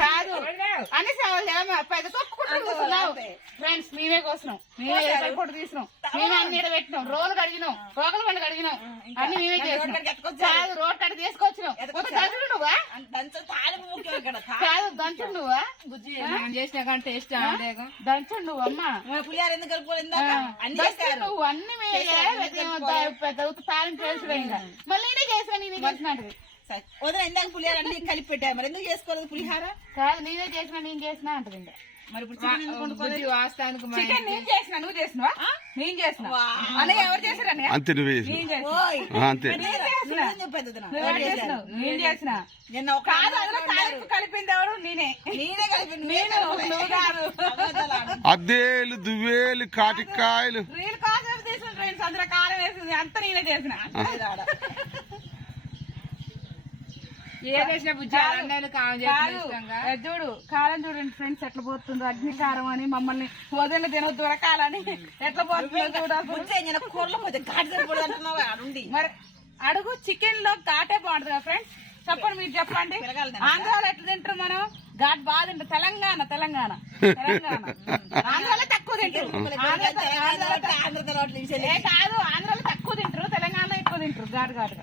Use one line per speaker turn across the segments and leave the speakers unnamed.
కాదు అనేసి పెద్ద తొక్కుకుంటారు ఫ్రెండ్స్ మేమే కోసినాం మేమే ఎయిర్పోర్ట్ తీసినాం మేమే అన్ని పెట్టినాం రోలు కడిగినాం రోగల పండుగ కడిగినాం అన్ని మేమే చేసినాం రోడ్ కడ తీసుకొచ్చినాం కాదు దంచుండు
చేసిన కానీ టేస్ట్
దంచుండు అమ్మ
పులిహార ఎందుకు కలిపోలేదు నువ్వు
అన్ని మేము పెద్ద తాళింపు మళ్ళీ నేనే చేసిన నేనే చేసినట్టు
వదిన ఇందాక పులిహార కలిపి పెట్టారు మరి ఎందుకు చేసుకోలేదు పులిహార
కాదు నేనే చేసిన నేను చేసిన అంటది
మరి ఇప్పుడు నేను
చేసిన నువ్వు చేసినవా నేను చేసిన అలాగే ఎవరు చేశారని అంతే నువ్వు నేను చేసిన నిన్న ఒక తారీఖు కలిపింది ఎవరు నేనే
నేనే కలిపింది
నేను నువ్వు
అద్దేలు దువ్వేలు కాటికాయలు
కాదు కాసేపు తీసుకుంటున్నాను అందులో కారం వేసింది అంత నేనే చేసిన చూడు కాలం చూడండి ఫ్రెండ్స్ ఎట్లా పోతుందో అగ్నికారం అని మమ్మల్ని వదిలిన దిన దొరకాలని ఎట్లా
పోతుంది
మరి అడుగు చికెన్ లో ఘాటే బాగుంటుంది ఫ్రెండ్స్ చెప్పండి మీరు చెప్పండి ఆంధ్రాలో ఎట్లా తింటారు మనం ఘాట్ బాగుంటుంది తెలంగాణ తెలంగాణ
ఆంధ్రాలో తక్కువ తింటారు
ఆంధ్రాలో తక్కువ తింటారు తెలంగాణలో ఎక్కువ తింటారు ఘాట్ ఘాటుగా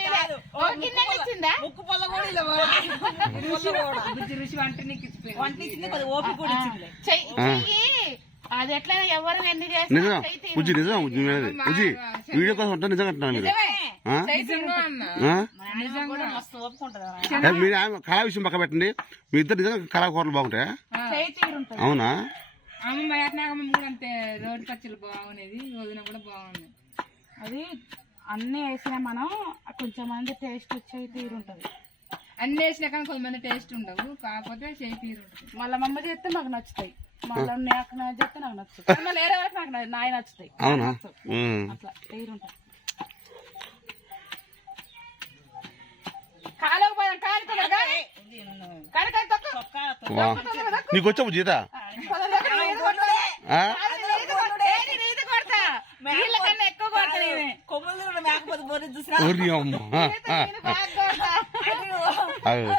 ఉజ్జి
నిజం ఉజ్జి వీడియో కోసం నిజంగా అంటున్నాను కళా విషయం పక్క పెట్టండి మీ ఇద్దరు నిజంగా కళాకూరలు బాగుంటాయి అవునా
అది అన్ని వేసినా మనం కొంచెం మంది టేస్ట్ తీరు తీరుంటది అన్ని వేసినా కానీ కొంతమంది టేస్ట్ ఉండవు కాకపోతే చేతీరు మళ్ళీ మమ్మ చేస్తే మాకు నచ్చుతాయి మళ్ళీ అక్క చేస్తే నాకు నచ్చుతాయి మళ్ళీ వేరే నాకు నాయన నచ్చుతాయి
అట్లా తీరు నీకొచ్చావు జీతా अनि दुसरै अरि आमा त मेरो भाग गर्दा आयौ